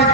1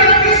38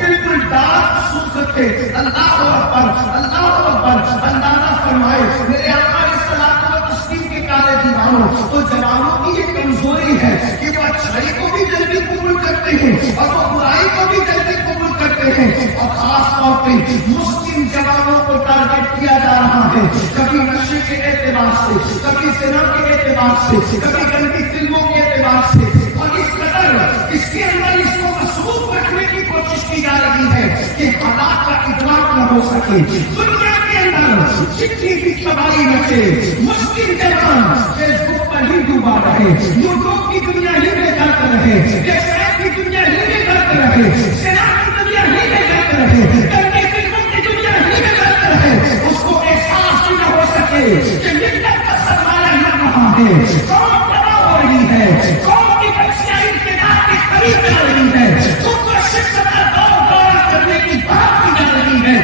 بالکل ڈارک سرخ تھے. اللہ اکبر اللہ اکبر. اندازہ فرمائے میرے آقا الصلوۃ والتسلیم کے کالے دیوانوں. تو جوانوں کی یہ کمزوری ہے کہ وہ اچھائی کو بھی جلدی قبول کرتے ہیں اور وہ برائی کو بھی جلدی قبول کرتے ہیں. اور خاص طور پہ مسلم جوانوں کو ٹارگٹ کیا جا رہا ہے. کبھی نشے کے اعتبار سے, کبھی زنا کے اعتبار سے, کبھی گندی فلموں کے اعتبار سے. اور اس قدر اس کے اندر اس کو مصروف رکھنے کی کوشش کی جا رہی ہے کہ حالات کا ادراک نہ ہو سکے. دنیا کے اندر جتنی بھی تباہی مچے, مسلم جوان فیس بک پر ہی ڈوبا رہے, یوٹیوب کی دنیا ہی میں کرتے رہے, ویب سائٹ کی دنیا ہی میں کرتے رہے, زنا کی دنیا ہی میں کرتے رہے, گندی فلموں کی دنیا ہی میں کرتے رہے. اس کو احساس ہی نہ ہو سکے کہ ملت کا سرمایہ لگ رہا ہے, قوم تباہ ہو رہی ہے, قوم کی بچیاں انتقال کے قریب جا رہی ہے, تم کو شدت کا دورہ کرنے کی بات کی جا رہی ہے.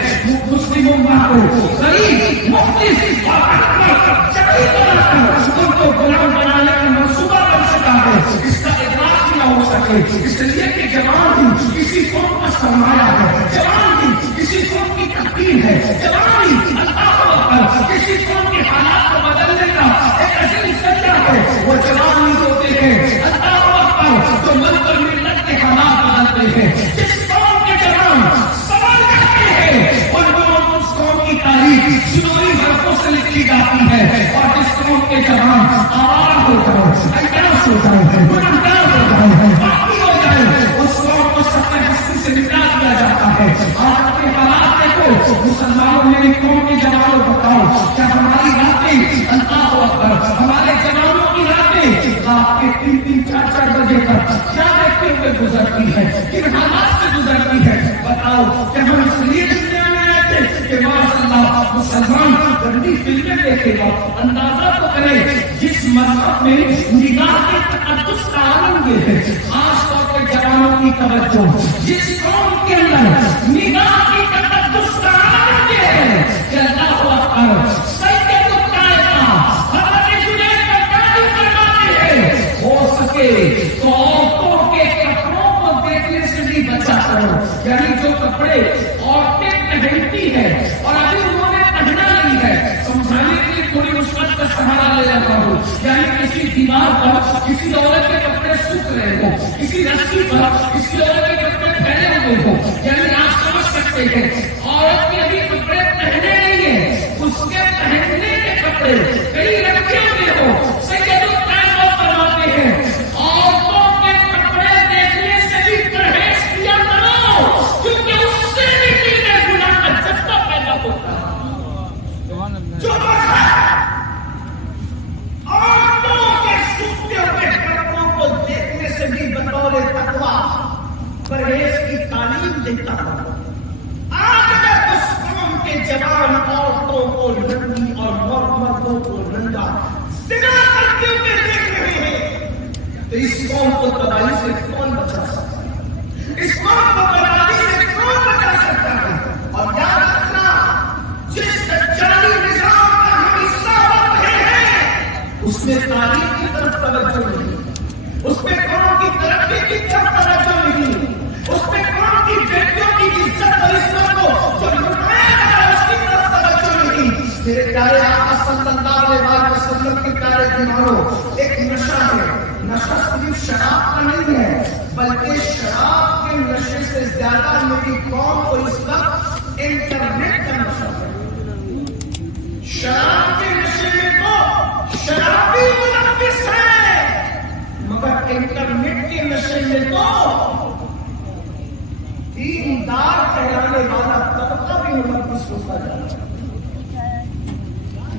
مسلم امت کو غریب مفلس اور جبری بنا کر ان کو غلام بنانے کا منصوبہ بن چکا ہے. اس کا ادراک ہی نہ ہو سکے. اس لیے کہ جوان ہی کسی قوم کا سرمایہ ہے, جوان ہی کسی قوم کی تقدیر ہے, جوان ہی اللہ اکبر کسی قوم کے حالات کو بدلنے کا ایک عظیم ذریعہ ہے. وہ جوان ہی ہوتے ہیں اللہ اکبر جو ملک اور ملت کے حالات بدلتے ہیں. جس قوم کے جوان سوال کرتے ہیں ان کو اس قوم کی تاریخ سنوری حرفوں سے لکھی جاتی ہے. اور جس قوم کے جوان آوارہ ہو جائے, عیاش ہو جائے, گنہگار ہو جائے, باقی ہو جائے, اس قوم کو سب ہستی سے نکال دیا جاتا ہے. آج کے حالات دیکھو مسلمانوں میری قوم کے جوانوں بتاؤ کیا ہماری راتیں اللہ اکبر ہمارے جوانوں کی راتیں رات کے 3-4 بجے تک کیا دیکھتے ہوئے گزرتی ہے, کن حالات سے گزرتی ہے. بتاؤ کہ ہم اس لیے دنیا میں آئے تھے کہ ماشاء اللہ مسلمان گندی فلمیں دیکھے گا. اندازہ تو کرے جس مذہب میں نگاہ کے تقدس کا عالم یہ ہے, خاص طور پر جوانوں کی توجہ, جس قوم کے اندر نگاہ کی تقدس کا عالم یہ ہے کہ اللہ اکبر سید الکائنات حضرت جنید بغدادی فرماتے ہیں ہو سکے تو عورتوں کے کپڑوں کو دیکھنے سے بھی بچا کرو. یعنی جو کپڑے عورتیں پہنتی ہے اور ابھی انہوں نے پہنا نہیں ہے, سمجھانے کے لیے تھوڑی نسبت کا سہارا لے لیتا ہوں. یعنی کسی دیوار پر کسی عورت کے کپڑے سوکھ رہے ہو, کسی رسی پر کسی عورت کے کپڑے پھیلے ہوئے ہو, یعنی آپ سمجھ سکتے ہیں عورت کے ابھی کپڑے پہنے نہیں ہیں, اس کے پہننے کے کپڑے کئی رکھے ہوئے ہو. سید الکائنات فرماتے ہیں عورتوں کے کپڑے دیکھنے سے بھی پرہیز کیا کرو, کیونکہ اس سے بھی دل میں گناہ کا جذبہ پیدا ہوتا ہے. جو عورتوں کے سوکھتے ہوئے کپڑوں کو دیکھنے سے بھی بطور تقویٰ پرہیز کی تعلیم دیتا ہے. آج اگر اس قوم کے جوان عورتوں کو ننگی اور مردوں کو ننگا زنا کرتے ہوئے دیکھ رہے ہیں تو اس قوم کو تباہی سے کون بچا سکتا ہے, اس قوم کو بربادی سے کون بچا سکتا ہے. اور یاد رکھنا جس دجالی نظام کا ہم حصہ بن رہے ہیں اس میں تعلیم کی طرف توجہ نہیں, اس میں قوم کی ترقی کی طرف توجہ نہیں, اس میں قوم کی بیٹیوں کی عزت اور عصمت کو جو لٹایا جا رہا ہے اس کی طرف توجہ نہیں. میرے پیارے آقا صلی اللہ علیہ وسلم کے پیارے دیوانوں, ایک نشہ ہے, نشہ صرف شراب کا نہیں ہے بلکہ شراب کے نشے سے زیادہ میری قوم کو اس وقت انٹرنیٹ کا نشہ ہے. شراب کے نشے میں تو شرابی ملوث ہے, مگر انٹرنیٹ کے نشے میں تو دیندار کہلانے والا طبقہ بھی ملوث ہوتا جا رہا ہے.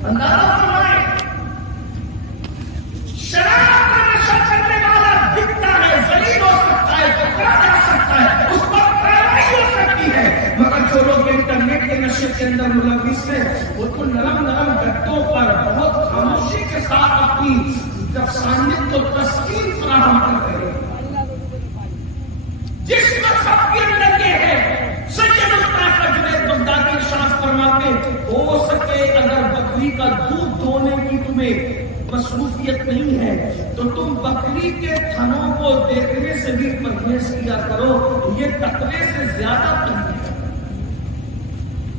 اندازہ فرمائیں شراب کا نشہ کرنے والا دکھتا ہے, ذلیل ہو سکتا ہے, پکڑا جا سکتا ہے, اس پر کارروائی ہو سکتی ہے, مگر جو لوگ انٹرنیٹ کے نشے کے اندر ملوث ہیں وہ تو نرم گدوں پر بہت خاموشی کے ساتھ اپنی نفسانیت کو تسکین فراہم کر رہے ہیں. جس مذہب کے اندر یہ ہے سید الطائفہ جنید بغدادی ارشاد فرماتے ہو سکے اگر بکری کا دودھ دونے کی تمہیں مصروفیت نہیں ہے تو تم بکری کے تھنوں کو دیکھنے سے بھی پرہیز کیا کرو، یہ تقوی سے زیادہ نہیں ہے۔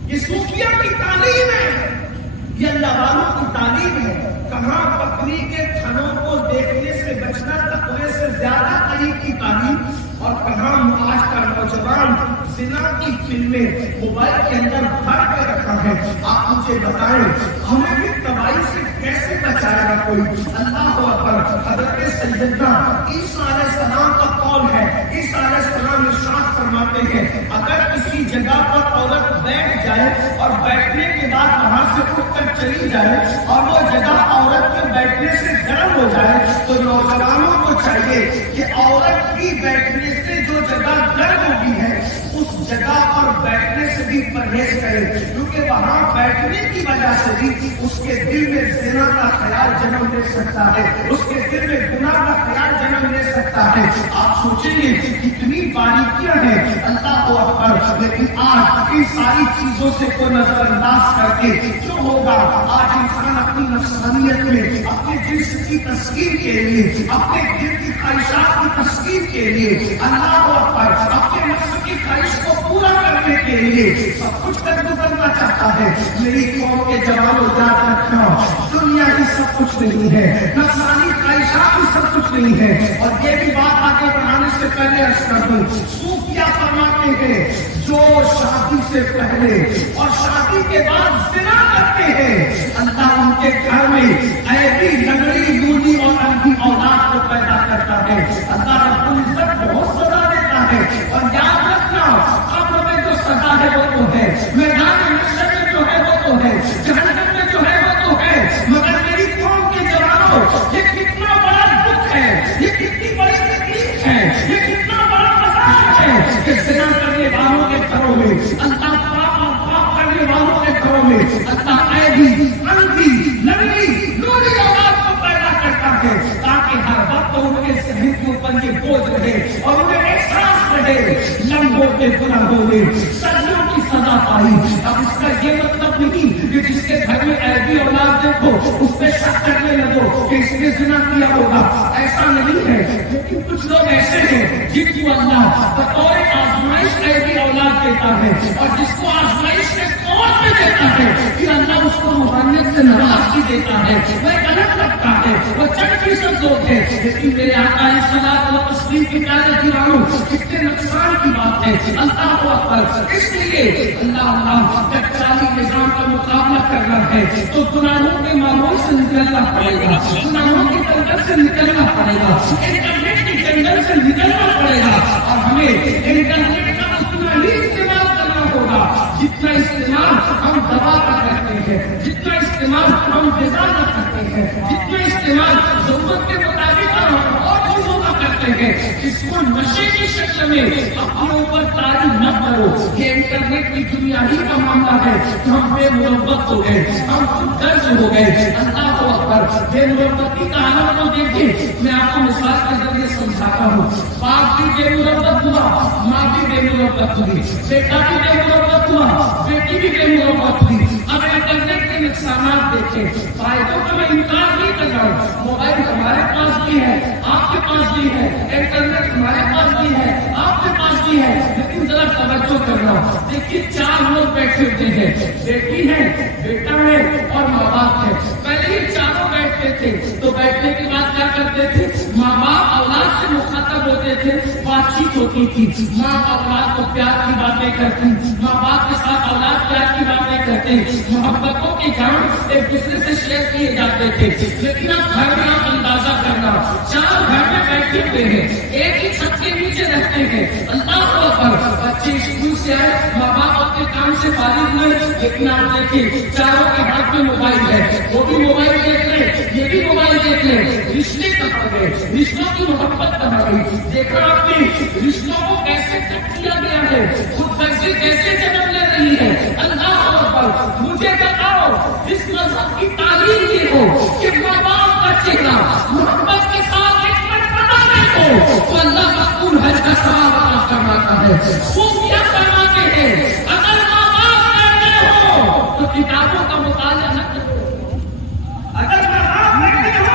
یہ صوفیہ کی تعلیم ہے، یہ اللہ والوں کی تعلیم ہے۔ کہاں بکری کے تھنوں کو دیکھنے سے بچنا تقوی سے زیادہ قریب کی تعلیم، اور کہاں آج کا نوجوان زنا کی فلمیں موبائل کے اندر بھر کے رکھا ہے۔ آپ مجھے بتائیں ہمیں بھی تباہی سے کیسے بچائے گا کوئی؟ اللہ اکبر۔ حضرت سیدنا عیسیٰ علیہ السلام کا قول ہے، عیسیٰ علیہ السلام ارشاد فرماتے ہیں اگر کسی جگہ پر عورت بیٹھ جائے اور بیٹھنے کے بعد وہاں سے اٹھ کر چلی جائے اور وہ جگہ عورت کے بیٹھنے سے گرم ہو جائے تو نوجوانوں کو چاہیے کہ عورت کی بیٹھنے سے جو جگہ گرم ہوگی ہے اس جگہ پر بیٹھنے سے بھی پرہیز کرے، کیونکہ وہاں بیٹھنے کی وجہ سے بھی اس کے دل میں زنا کا خیال جنم لے سکتا ہے، اس کے دل میں گناہ کا خیال جنم لے سکتا ہے۔ آپ سوچیں گے کتنی باریکیاں ہیں، اللہ اکبر۔ لیکن آج ان ساری چیزوں سے کو نظر انداز کر کے جو ہوگا، آج انسان اپنی نفسانیت میں اپنے جنس کی تسکین کے لیے، اپنے دل کی خواہشات کی تسکین کے لیے، اللہ اکبر، اپنے نفس کی خواہش کو پورا کرنے کے لیے سب کچھ کرنا چاہتا ہے۔ میری قوم کے جوانوں یاد رکھنا، دنیا کی سب کچھ نہیں ہے، نفسانی خواہشات بھی سب کچھ نہیں ہے۔ اور یہ بھی بات آگے بڑھانے سے پہلے عرض کر دوں، صوفیہ فرماتے ہیں جو شادی سے پہلے اور شادی کے بعد زنا کرتے ہیں اللہ ان کے گھر میں ایسی لنگڑی لولی اور اندھی اولاد کو پیدا کرتا ہے۔ اللہ رب العزت بہت سزا دیتا ہے، اور یاد رکھنا قبر میں جو سزا ہے وہ تو ہے، میدان محشر میں جو ہے وہ تو ہے، جہنم میں جو ہے وہ تو ہے، مگر میری قوم کے جوانوں یہ کتنا بڑا دکھ ہے، یہ کتنی بڑی تکلیف ہے، یہ کتنا بڑا عذاب ہے کہ زنا کرنے والوں کے گھروں میں اللہ پاک اور پاک کرنے والوں کے گھروں میں اللہ ایسی اندھی لنگڑی لولی اولاد کو پیدا کرتا ہے تاکہ ہر وقت ان کے ذہن کے اوپر یہ بوجھ رہے اور انہیں احساس رہے لمبوں کے گناہوں میں صدیوں کی سزا پائی۔ اب اس کا یہ مطلب نہیں کہ جس کے گھر میں ایسی اولاد دیکھو اس پہ شک کرنے لگو کہ اس نے زنا کیا ہوگا، ایسا نہیں ہے۔ لیکن کچھ لوگ ایسے ہیں جن کو اللہ بطور آزمائش ایسی اولاد دیتا ہے، اور جس کو آزمائش کے طور پہ دیتا ہے پھر اللہ اس کو روحانیت سے ناراضگی دیتا ہے، وہ غلط لگتا ہے، وہ 1% لوگ ہیں۔ لیکن میرے آقا علیہ الصلوۃ والتسلیم کی پیارے دیوانوں کتنے نقصان کی بات ہے، اللہ اکبر۔ اس لیے اللہ جب چالی نظام کا مقابلہ کرنا ہے تو گناہوں کے ماحول سے نکلنا پڑے گا، گناہوں کی دلدل سے نکلنا پڑے گا، انٹرنیٹ کی جنگل سے نکلنا پڑے گا، اور ہمیں انٹرنیٹ کا اتنا ہی استعمال کرنا ہوگا جتنا استعمال ہم دوا کا کرتے ہیں، جتنا استعمال ہم غذا کا کرتے ہیں، جتنا استعمال ضرورت کے مطابق ہم اور چیزوں کا کرتے ہیں۔ اس کو نشے کی شکل میں اپنے اوپر طاری نہ کرو۔ یہ انٹرنیٹ کی دنیا ہی کا معاملہ ہے کہ ہم بے مروت ہو گئے، ہم خود درج ہو گئے۔ اللہ اکبر۔ بے مروتی کا عالم کو دیکھیں، میں آپ کو مثال کے ذریعے سمجھاتا ہوں۔ باپ بھی بے مروت ہوا، ماں بھی بے مروت ہوئی، بیٹا بھی بے مروت ہوا، بیٹی بھی بے مروت ہوئی۔ اب انٹرنیٹ کے نقصانات دیکھیں، فائدوں کا میں انکار نہیں کر رہا ہوں۔ موبائل ہمارے پاس بھی ہے، آپ کے پاس بھی ہے، انٹرنیٹ ہمارے پاس بھی ہے، آپ کے پاس بھی ہے، لیکن ذرا توجہ کرنا۔ دیکھیے 4 لوگ بیٹھے ہوتے ہیں، بیٹی ہے، بیٹا ہے اور ماں باپ ہے۔ پہلے یہ چاروں بیٹھتے تھے تو بیٹھنے کے بعد کیا کرتے تھے؟ ماں باپ اولاد سے مخاطب ہوتے تھے، بات چیت ہوتی تھی، ماں اولاد کو پیار کی باتیں کرتی، ماں باپ کے ساتھ اولاد پیار کی باتیں کرتے، محبتوں کے جام ایک دوسرے سے شیئر کیے جاتے تھے۔ لیکن اب گھر میں آپ اندازہ کرنا، 4 گھر میں بیٹھے ہوئے ہیں، ایک ہی چھت کے نیچے رہتے ہیں۔ اللہ اکبر۔ بچے اسکول سے آئے، ماں باپ اپنے کام سے فارغ ہوئے، لیکن آپ دیکھیں چاروں کے ہاتھ میں موبائل ہے، وہ بھی موبائل دیکھ لیں، یہ بھی موبائل دیکھ لیں۔ رشتے کہاں گئے؟ رشتوں کی محبت کہاں گئی؟ دیکھا آپ نے رشتوں کو کیسے کٹ کیا گیا ہے، خود غرضی کیسے جنم لے رہی ہے۔ اللہ اکبر۔ مجھے بتاؤ اس مذہب کی تعلیم یہ ہو کہ ماں باپ کا چہرہ محبت کے ساتھ ایک مرتبہ دیکھو تو اللہ مقبول حج کا ثواب عطا فرماتا ہے۔ صوفیہ فرماتے ہیں اگر ماں باپ بیٹھے ہو تو کتابوں کا مطالعہ نہ کرو، اگر ماں باپ بیٹھے ہو